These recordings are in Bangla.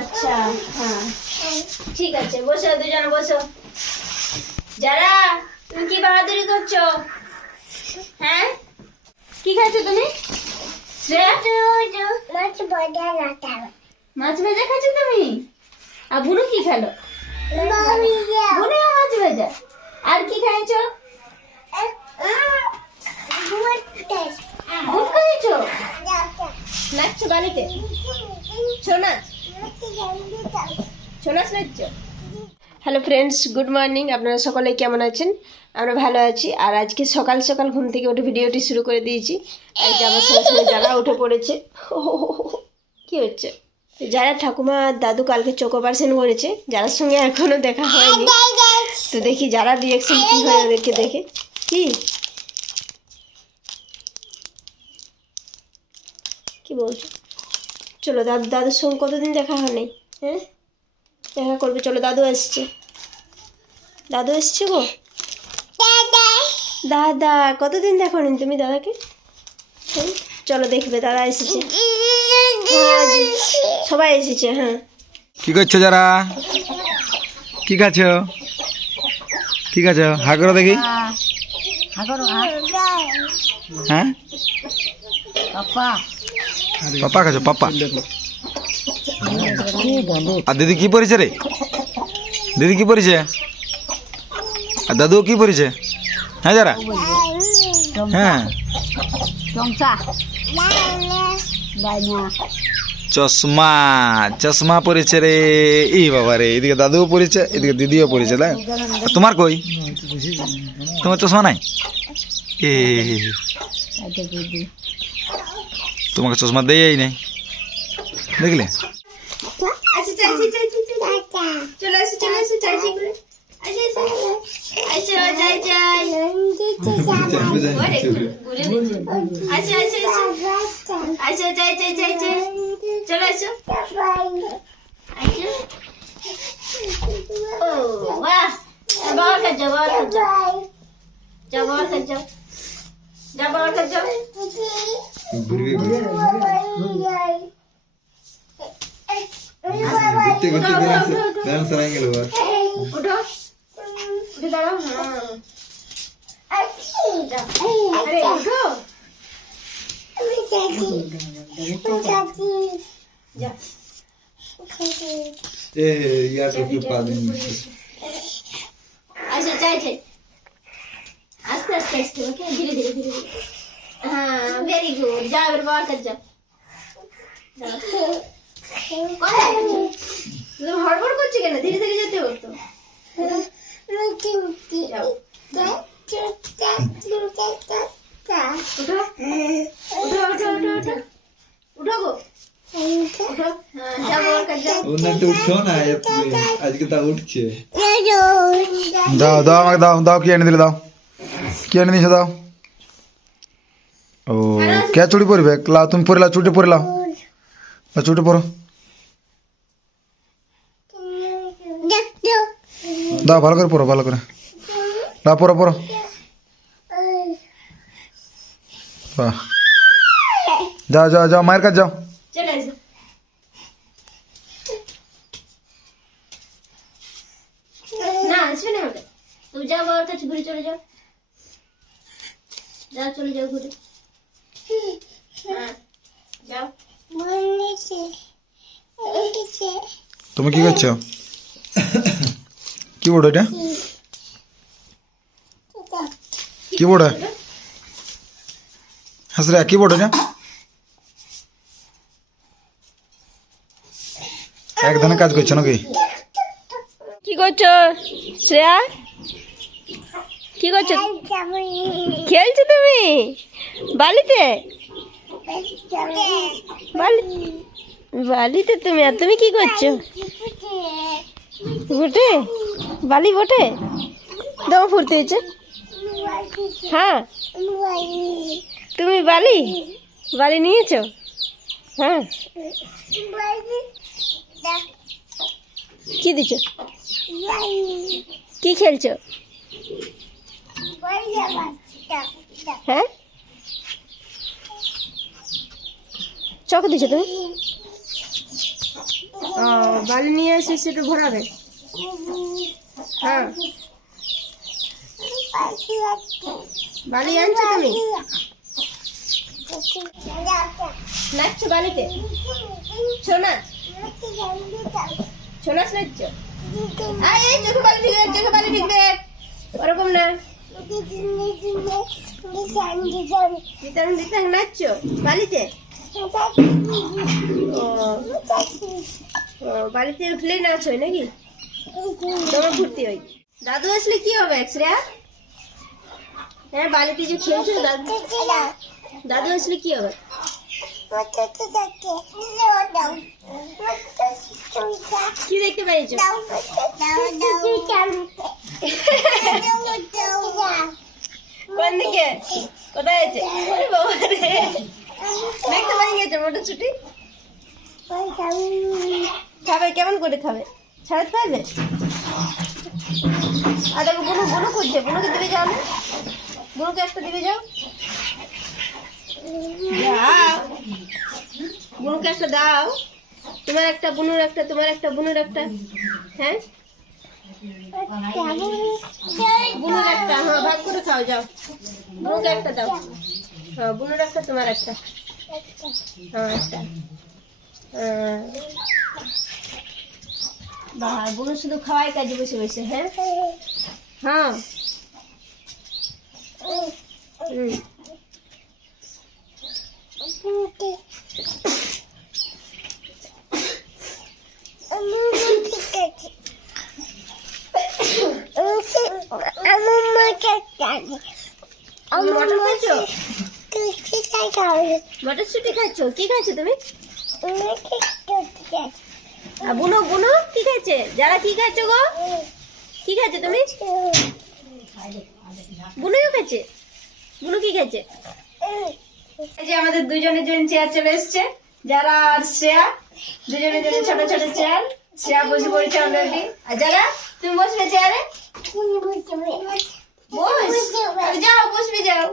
আচ্ছা হ্যাঁ ঠিক আছে, বসো দুজন বসো। যারা তুমি কি বাহাদুরি করছো? হ্যাঁ কি খাচ্ছো তুমি? মাছ ভাজা খাচ্ছো তুমি? আর বুনু কি খেলো? বুনু মাছ ভাজা। আর কি খাইছো? দুধ খাইছো? নাচছো বাড়িতে? Hello friends, good morning. আপনারা সকলে কেমন আছেন? আমরা ভালো আছি। আর আজকে সকাল সকাল ঘুম থেকে উঠে ভিডিওটি শুরু করে দিয়েছি। আর আমার সঙ্গে সঙ্গে যারা উঠে পড়েছে। কি হচ্ছে? যারা ঠাকুমা আর দাদু কালকে চোখ অপারেশন করেছে, যারার সঙ্গে এখনো দেখা হয়নি, তো দেখি যারা রিয়াকশন কি হয় ওদেরকে দেখে। কি বলছো? চলো দাদুর সঙ্গে কতদিন দেখা হয়নি। হ্যাঁ দেখা করবে, চলো। দাদু এসছে গো। দাদা কতদিন দেখোনি তুমি দাদাকে? হ্যাঁ চলো দেখবে, দাদা এসেছে। সবাই এসেছে। হ্যাঁ কি করছো যারা? কি খাচ্ছ? হা করো দেখি। হ্যাঁ পাপা খাচ্ছ? পাপা আর দিদি কি পড়েছে রে? দিদি কি পড়েছে? আর দাদু কি পড়েছে? হ্যাঁ যারা হ্যাঁ চশমা পড়েছে রে। এই বাবা রে, এদিকে দাদুও পড়েছে, এদিকে দিদিও পড়েছে। তাই তোমার কই? তোমার চশমা নাই? এ তোমাকে চশমা দেই নাই, দেখলে? আস্তে আস্তে আস্তে, ওকে ধীরে ধীরে ধীরে ধীরে। হ্যাঁ ভেরি গুড। যাও এবার বাবার কাছে যাও। হড়বড় করছে কেন? ধীরে ধীরে যেতে হতো। উঠো গো, আজকে তা উঠছে। দাও দাও আমাকে দাও, দাও কি এনে দিলে, দাও কি এনে দিয়েছো, দাও। ও কে চুড়ি পরবে? লাও তুমি পরে লাও, চুটি পরে লাও, চুটি পরো, দাও ভালো করে পরো, ভালো করে লাও, পরো পরো। বাহ, যাও যাও যাও মায়ের কাছে যাও। তুমি যাও বাবার কাছে, ঘুরে চলে যাও। চলে যাও ঘুরে। যাও। তুমি কি করছো? কি বোর্ড এটা? কি বোর্ড? হাসরে কি বোর্ড এটা? একদিনে কাজ করছো নাকি? কি করছো শ্রেয়া? কি করছো? খেলছো তুমি বালিতে? বালিতে তুমি? আর তুমি কি করছো? বটে বালি, বটে দম ফুটতে হয়েছে। হ্যাঁ তুমি বালি নিয়েছো? হ্যাঁ কি দিচ্ছ? কি খেলছো? হ্যাঁ, চক দিছো তুমি? ও, বালি নিয়ে এসে সেটা ভরাবে। হ্যাঁ, বালি আনছো তুমি? নাচছো বালিতে? ছৌ নাচ? ছৌ নাচ নাচছো? আয় এই চোখে বালি ঢুকবে, চোখে বালি ঢুকবে, ওরকম না। দিতাম দিতাম নাচছো বালিতে? ও, বালিতে উঠলেই নাচ হয় নাকি? তোমার ঘুরতে হয়। দাদু আসলে কি হবে শ্রেয়া? হ্যাঁ, বালিতে যে খেলছো দাদু, দাদু আসলে কি হবে? কি দেখতে পেয়েছো? কোন দিকে? কোথায় আছে? ওরে বাবা রে, দেখতে পাই গেছে মোটরছুটি। খাবে কেমন করে খাবে? ছাড়াতে পারবে? আর দেখো বুনু, বুনু খুঁজছে, বুনুকে দিবে যাও না, বুনুকে একটা দিবে যাও। যাও, বুনুকে একটা দাও। তোমার একটা, বুনুর একটা, তোমার একটা, বুনুর একটা। হ্যাঁ, বুনুর একটা। হ্যাঁ, ভাগ করে খাও, যাও। বুনুকে একটা দাও। হ্যাঁ, বুনুর একটা, তোমার একটা। হ্যাঁ, একটা। বাহ, বুনু শুধু খাওয়াই কাজে বসে বসে। হ্যাঁ, হ্যাঁ। মটরশুটি খাচ্ছ? কি খাচ্ছ তুমি? বুনু, বুনু কি খাচ্ছে? যারা কি খাচ্ছ গো? কি খাচ্ছ তুমি? বুনুও খাচ্ছে? বুনু কি খাচ্ছে? এই যে আমাদের দুজনের জন্য চেয়ার চলে এসছে, যারা আর শ্রেয়া, দুজনের জন্য ছোট ছোট চেয়ার। শ্রেয়া বসে পড়েছে অলরেডি। আর যারা, তুমি বসবে চেয়ারে? যাও, বসবে, যাও।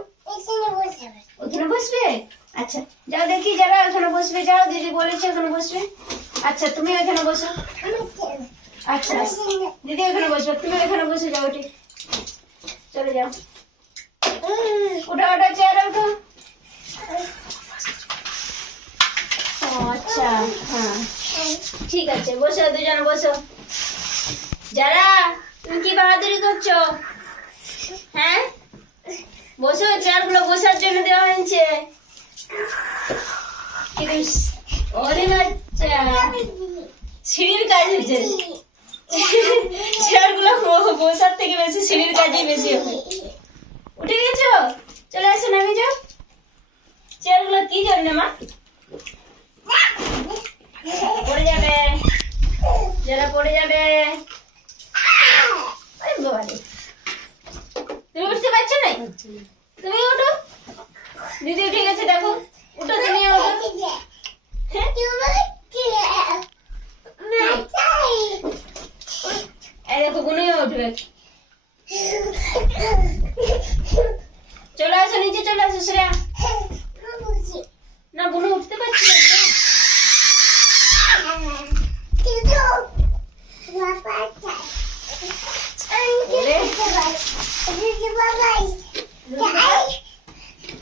ওখানে বসবে? আচ্ছা, যাও দেখি যারা ওখানে বসবে, যাও, দিদি বলেছে ওখানে বসবে। আচ্ছা, তুমি ওখানে বসো। আচ্ছা, দিদি ওখানে বসবে, তুমি ওখানে বসে যাও। ঠিক, চলে যাও। ওটা ওটা চেয়ারে ওঠো। ও আচ্ছা, হ্যাঁ ঠিক আছে, বসো, দুজন বসো। যারা, তুমি কি বাহাদুরি করছো? হ্যাঁ, বসো, চেয়ারগুলো বসার জন্য দেওয়া হয়েছে। ওরে বাচ্চা, সিঁড়ির কাজ হয়েছে। চেয়ারগুলো বসার থেকে বেশি সিঁড়ির কাজই বেশি হবে। উঠে গেছো? চলে আসো, নামে যাও। চেয়ারগুলো কি জন্য মা? পড়ে যাবে, যারা পড়ে যাবে। তুমি উঠতে পারছো না? তুমি উঠো, দিদি উঠে গেছে, দেখো। উঠো, তুমি উঠো। এই দেখো, গুনিয়ে উঠবে। চলে আসো, নিচে চলে আসো শ্রেয়া। না, বুনু উঠতে পারছি না।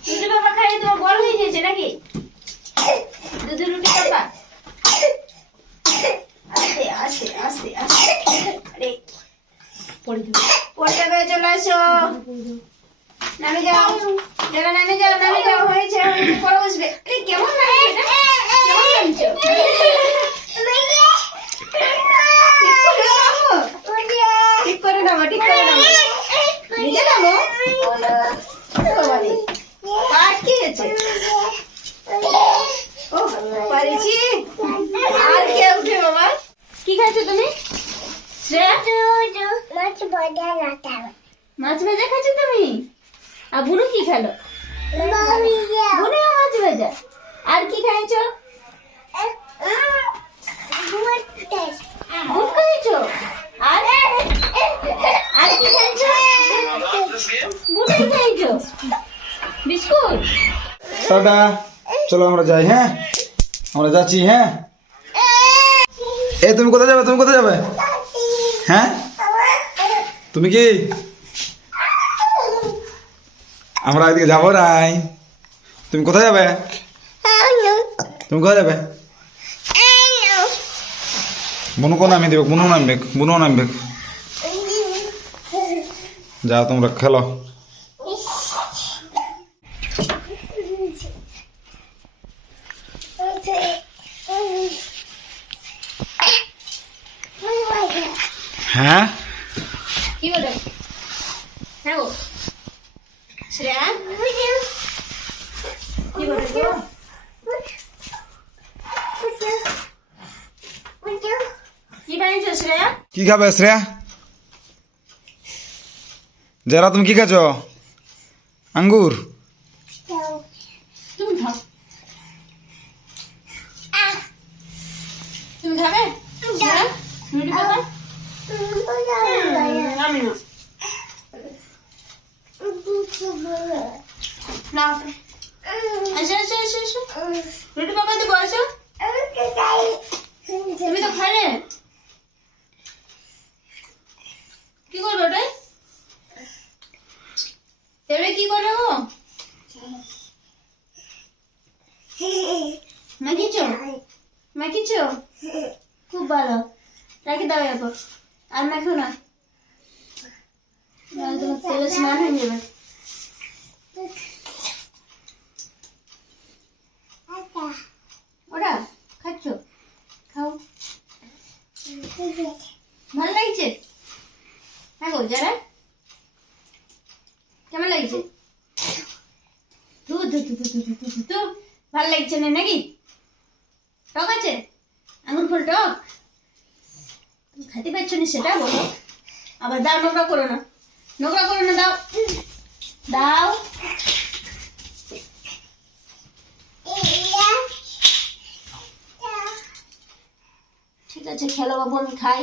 দুধু বাবা খাইয়ে তোমার বড় হয়ে গেছে নাকি? দুধু রুটি খাবা? আস্তে আস্তে আস্তে আস্তে, আরে পড়ে যাবে। চলে আসো, নামে যাও, যারা নামে যাও, নামে যাও। হয়েছে, পরে বসবে। আরে কেমন নামছো? কেমন নামছো? ঠিক করে নামো, ঠিক করে নামো, নিজে নামো। আটকে গেছে। ও পারিছি। আর কে উঠে বাবা? কি খাচ্ছো তুমি? মাছ ভাজা খাচ্ছো তুমি? আর বুনু কি খেলো? বুনু মাছ ভাজা। আর কি খাইছো? বুট খাইছো? আর আর কি খাইছো? বুটি খাইছো? বিস্কুট? টাটা, চলো আমরা যাই। হ্যাঁ, আমরা যাচ্ছি। হ্যাঁ, এই তুমি কোথায় যাবে? তুমি কোথায় যাবে? হ্যাঁ, তুমি কি? আমরা এদিকে যাবো নাই। তুমি কোথায় যাবে? তুমি কোথায় যাবে? বুনু কোন নামিয়ে দেবে? বুনু নামবে। যাও তোমরা খেলো। হ্যাঁ, কি বলে? হ্যাঁ গো শ্রেয়া কি বলে গো? কি বানিয়েছো শ্রেয়া? কি খাবে শ্রেয়া? যারা তুমি কি খাচ্ছ? আঙ্গুর? তুমি খাও। তুমি খাবে? শ্রেয়া? রুটি খাবে? আমি না। নাও। আসো আসো আসো আসো। রুটি পাপা দেবো, আসো। তুমি তো খালে। কি করবে ওটাই? এবারে কি করবে গো? মাখিয়েছো? মাখিয়েছো? খুব ভালো। রাখি দাও এরপর। আর মাখো না। নাহলে তোমার তেলে স্নান হয়ে যাবে। ওটা খাচ্ছো? খাও। ভালো লাগছে? হ্যাঁ গো যারা কেমন লাগছে? ভালো লাগছে না নাকি? টক আছে? আঙুর ফল টক? তুমি খেতে পারছো না সেটা বলো। আবার দাও, নোংরা করো না। নোংরা করো না, দাও দাও। ঠিক আছে খেলো বাবু, আমি খাই।